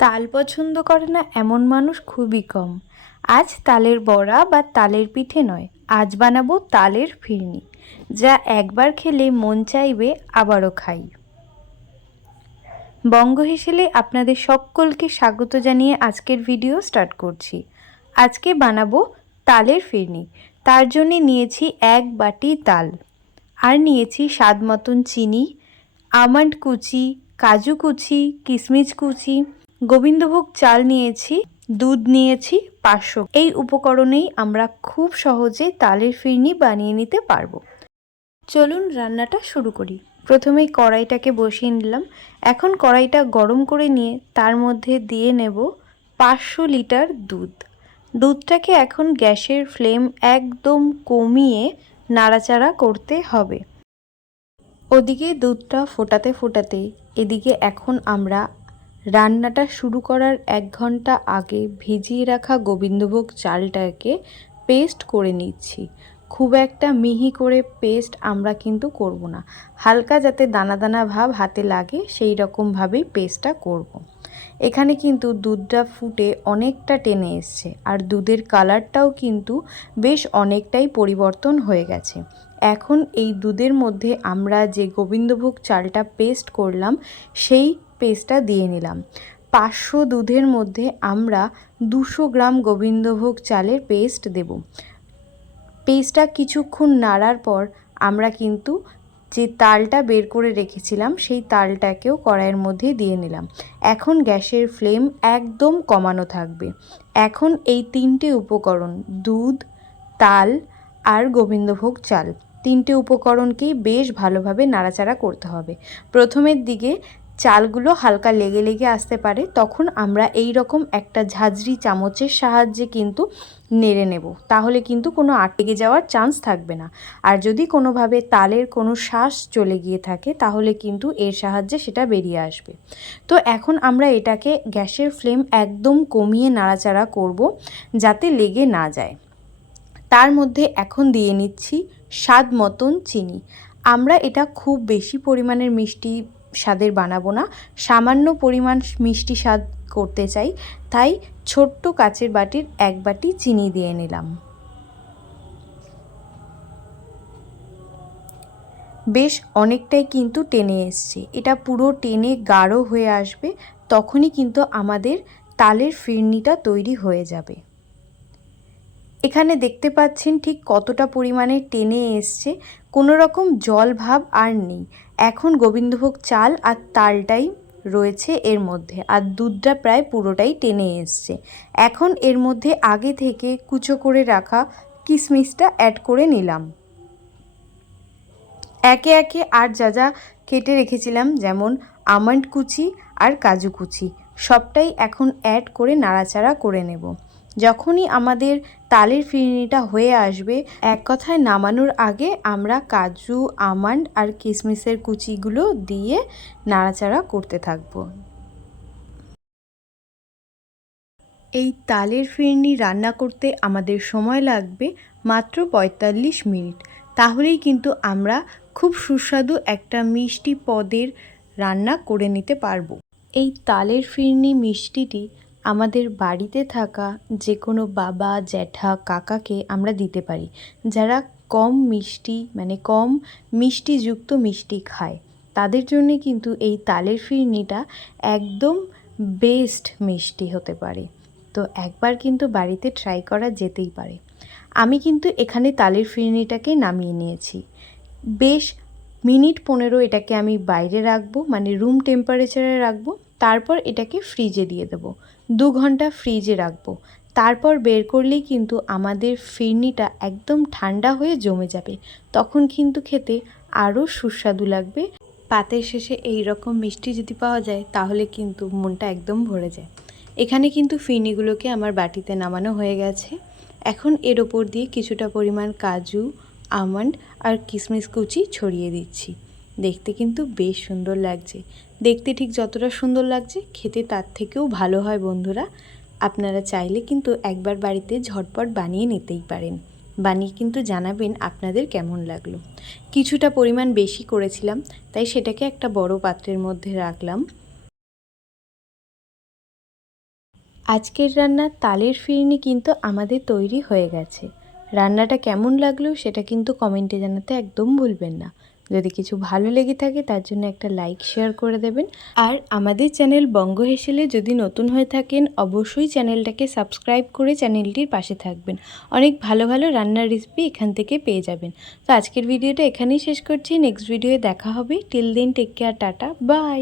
তাল পছন্দ করে না এমন মানুষ খুবই কম। আজ তালের বড়া বা তালের পিঠে নয়, আজ বানাবো তালের ফিরনি, যা একবার খেলে মন চাইবে আবারও খাই। বঙ্গ হেসেলে আপনাদের সকলকে স্বাগত জানিয়ে আজকের ভিডিও স্টার্ট করছি। আজকে বানাবো তালের ফিরনি। তার জন্য নিয়েছি 1 বাটি তাল, আর নিয়েছি স্বাদ মতন চিনি, আমন্ড কুচি, কাজু কুচি, কিশমিশ কুচি, গোবিন্দভোগ চাল নিয়েছি, দুধ নিয়েছি 500। এই উপকরণেই আমরা খুব সহজে তালের ফিরনি বানিয়ে নিতে পারবো। চলুন রান্নাটা শুরু করি। প্রথমেই কড়াইটাকে বসিয়ে নিলাম। এখন কড়াইটা গরম করে নিয়ে তার মধ্যে দিয়ে নেব 500 লিটার দুধ। দুধটাকে এখন গ্যাসের ফ্লেম একদম কমিয়ে নাড়াচাড়া করতে হবে। ওদিকে দুধটা ফোটাতে ফোটাতে এদিকে এখন আমরা রান্নাটা শুরু করার 1 ঘন্টা আগে ভিজিয়ে রাখা গোবিন্দভোগ চালটাকে পেস্ট করে নিচ্ছি। খুব একটা মিহি করে পেস্ট আমরা কিন্তু করব না, হালকা যাতে দানা দানা ভাব হাতে লাগে সেই রকমভাবেই পেস্টটা করব। এখানে কিন্তু দুধটা ফুটে অনেকটা টেনে এসছে, আর দুধের কালারটাও কিন্তু বেশ অনেকটাই পরিবর্তন হয়ে গেছে। এখন এই দুধের মধ্যে আমরা যে গোবিন্দভোগ চালটা পেস্ট করলাম সেই পেস্টটা দিয়ে নিলাম। 500 দুধের মধ্যে আমরা 200 গ্রাম গোবিন্দভোগ চালের পেস্ট দেব। পেস্টটা কিছুক্ষণ নাড়ার পর আমরা কিন্তু যে তালটা বের করে রেখেছিলাম সেই তালটাকেও কড়াইয়ের মধ্যে দিয়ে নিলাম। এখন গ্যাসের ফ্লেম একদম কমানো থাকবে। এখন এই 3টে উপকরণ, দুধ, তাল আর গোবিন্দভোগ চাল, 3টে উপকরণকেই বেশ ভালোভাবে নাড়াচাড়া করতে হবে। প্রথমের দিকে চালগুলো হালকা লেগে লেগে আসতে পারে, তখন আমরা এই রকম একটা ঝাঁঝরি চামচের সাহায্যে কিন্তু নেড়ে নেব, তাহলে কিন্তু কোনো আটকে যাওয়ার চান্স থাকবে না। আর যদি কোনোভাবে তালের কোনো শ্বাস চলে গিয়ে থাকে তাহলে কিন্তু এর সাহায্যে সেটা বেরিয়ে আসবে। তো এখন আমরা এটাকে গ্যাসের ফ্লেম একদম কমিয়ে নাড়াচাড়া করব যাতে লেগে না যায়। তার মধ্যে এখন দিয়ে নিচ্ছি স্বাদ মতন চিনি। আমরা এটা খুব বেশি পরিমাণের মিষ্টি স্বাদের বানাবো না, সামান্য পরিমাণ মিষ্টি স্বাদ করতে চাই, তাই ছোট্ট কাচের বাটির 1 বাটি চিনি দিয়ে নিলাম। বেশ অনেকটাই কিন্তু টেনে এসছে, এটা পুরো টেনে গাঢ় হয়ে আসবে, তখনই কিন্তু আমাদের তালের ফিরনিটা তৈরি হয়ে যাবে। এখানে দেখতে পাচ্ছেন ঠিক কতটা পরিমাণে টেনে এসছে, কোনো রকম জল ভাব আর নেই। এখন গোবিন্দভোগ চাল আর তালটাই রয়েছে এর মধ্যে, আর দুধটা প্রায় পুরোটাই টেনে এসছে। এখন এর মধ্যে আগে থেকে কুচো করে রাখা কিশমিশটা অ্যাড করে নিলাম। একে একে আর যা যা কেটে রেখেছিলাম, যেমন আমন্ড কুচি আর কাজু কুচি, সবটাই এখন অ্যাড করে নাড়াচাড়া করে নেব। যখনই আমাদের তালের ফিরনিটা হয়ে আসবে, এক কথায় নামানোর আগে আমরা কাজু, আমন্ড আর কিশমিশের কুচিগুলো দিয়ে নাড়াচাড়া করতে থাকব। এই তালের ফিরনি রান্না করতে আমাদের সময় লাগবে মাত্র 45 মিনিট। তাহলেই কিন্তু আমরা খুব সুস্বাদু একটা মিষ্টি পদের রান্না করে নিতে পারবো। এই তালের ফিরনি মিষ্টিটি আমাদের বাড়িতে থাকা যে কোনো বাবা, জ্যাঠা, কাকাকে আমরা দিতে পারি, যারা কম মিষ্টি মানে কম মিষ্টিযুক্ত মিষ্টি খায়। তাদের জন্যে কিন্তু এই তালের ফিরনিটা একদম বেস্ট মিষ্টি হতে পারে। তো একবার কিন্তু বাড়িতে ট্রাই করা যেতেই পারে। আমি কিন্তু এখানে তালের ফিরনিটাকে নামিয়ে নিয়েছি। বেশ মিনিট 15 এটাকে আমি বাইরে রাখবো, মানে রুম টেম্পারেচারে রাখবো। তারপর এটাকে ফ্রিজে দিয়ে দেবো, 2 ঘন্টা ফ্রিজে রাখবো। তারপর বের করলেই কিন্তু আমাদের ফিরনিটা একদম ঠান্ডা হয়ে জমে যাবে, তখন কিন্তু খেতে আরও সুস্বাদু লাগবে। পাতের শেষে এই রকম মিষ্টি যদি পাওয়া যায় তাহলে কিন্তু মনটা একদম ভরে যায়। এখানে কিন্তু ফিরনিগুলোকে আমার বাটিতে নামানো হয়ে গেছে। এখন এর ওপর দিয়ে কিছুটা পরিমাণ কাজু, আমন্ড আর কিশমিশ কুচি ছড়িয়ে দিচ্ছি। দেখতে কিন্তু বেশ সুন্দর লাগছে। দেখতে ঠিক যতটা সুন্দর লাগছে খেতে তার থেকেও ভালো হয় বন্ধুরা। আপনারা চাইলে কিন্তু একবার বাড়িতে ঝটপট বানিয়ে নিতেই পারেন। বানিয়ে কিন্তু জানাবেন আপনাদের কেমন লাগলো। কিছুটা পরিমাণ বেশি করেছিলাম, তাই সেটাকে একটা বড় পাত্রের মধ্যে রাখলাম। আজকের রান্নার তালের ফিরনি কিন্তু আমাদের তৈরি হয়ে গেছে। রান্নাটা কেমন লাগলো সেটা কিন্তু কমেন্টে জানাতে একদম ভুলবেন না। যদি কিছু ভালো লেগে থাকে তার জন্য একটা লাইক শেয়ার করে দেবেন। আর আমাদের চ্যানেল বঙ্গ হেসেলে যদি নতুন হয়ে থাকেন অবশ্যই চ্যানেলটাকে সাবস্ক্রাইব করে চ্যানেলটির পাশে থাকবেন। অনেক ভালো ভালো রান্নার রেসিপি এখান থেকে পেয়ে যাবেন। তো আজকের ভিডিওটা এখানেই শেষ করছি। নেক্সট ভিডিওয়ে দেখা হবে। Till then take care, tata, by.